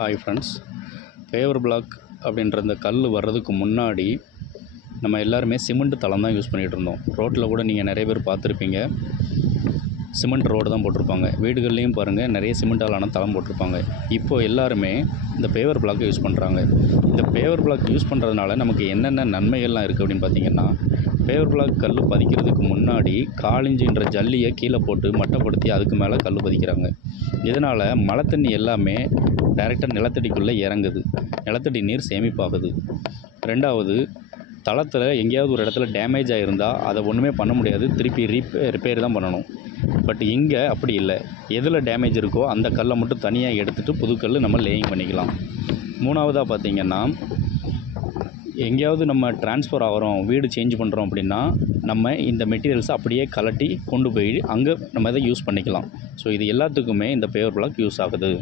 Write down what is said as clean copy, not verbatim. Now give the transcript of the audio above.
Hi friends, paver block அப்படின்ற இந்த கல் வர்றதுக்கு முன்னாடி நம்ம எல்லாருமே சிமெண்ட் தளம் தான் யூஸ் பண்ணிகிட்டு இருந்தோம். ரோட்டில் கூட நீங்கள் நிறைய பேர் பார்த்துருப்பீங்க, சிமெண்ட் ரோடு தான் போட்டிருப்பாங்க. வீடுகள்லேயும் பாருங்கள், நிறைய சிமெண்டாலான தளம் போட்டிருப்பாங்க. இப்போது எல்லாருமே இந்த பேவர் பிளாக் யூஸ் பண்ணுறாங்க. இந்த பேவர் பிளாக் யூஸ் பண்ணுறதுனால நமக்கு என்னென்ன நன்மைகள்லாம் இருக்குது அப்படின்னு பார்த்திங்கன்னா, பேவர் பிளாக் கல் பதிக்கிறதுக்கு முன்னாடி காலிஞ்சின்ற ஜல்லியை கீழே போட்டு மட்டைப்படுத்தி அதுக்கு மேலே கல் பதிக்கிறாங்க. இதனால் மழை தண்ணி எல்லாமே டைரெக்டாக நிலத்தடிக்குள்ளே இறங்குது, நிலத்தடி நீர் சேமிப்பாகுது. ரெண்டாவது, தளத்தில் எங்கேயாவது ஒரு இடத்துல டேமேஜ் ஆகிருந்தால் அதை ஒன்றுமே பண்ண முடியாது, திருப்பி ரிப்பேர் தான் பண்ணணும். பட் இங்கே அப்படி இல்லை, எதில் டேமேஜ் இருக்கோ அந்த கல்லை மட்டும் தனியாக எடுத்துகிட்டு புதுக்கல் நம்ம லேயிங் பண்ணிக்கலாம். மூணாவதாக பார்த்திங்கன்னா, எங்கேயாவது நம்ம ட்ரான்ஸ்ஃபர் ஆகிறோம், வீடு சேஞ்ச் பண்ணுறோம் அப்படின்னா நம்ம இந்த மெட்டீரியல்ஸை அப்படியே கலட்டி கொண்டு போய் அங்கே நம்ம இதை யூஸ் பண்ணிக்கலாம். ஸோ இது எல்லாத்துக்குமே இந்த பேவர் பிளாக் யூஸ் ஆகுது.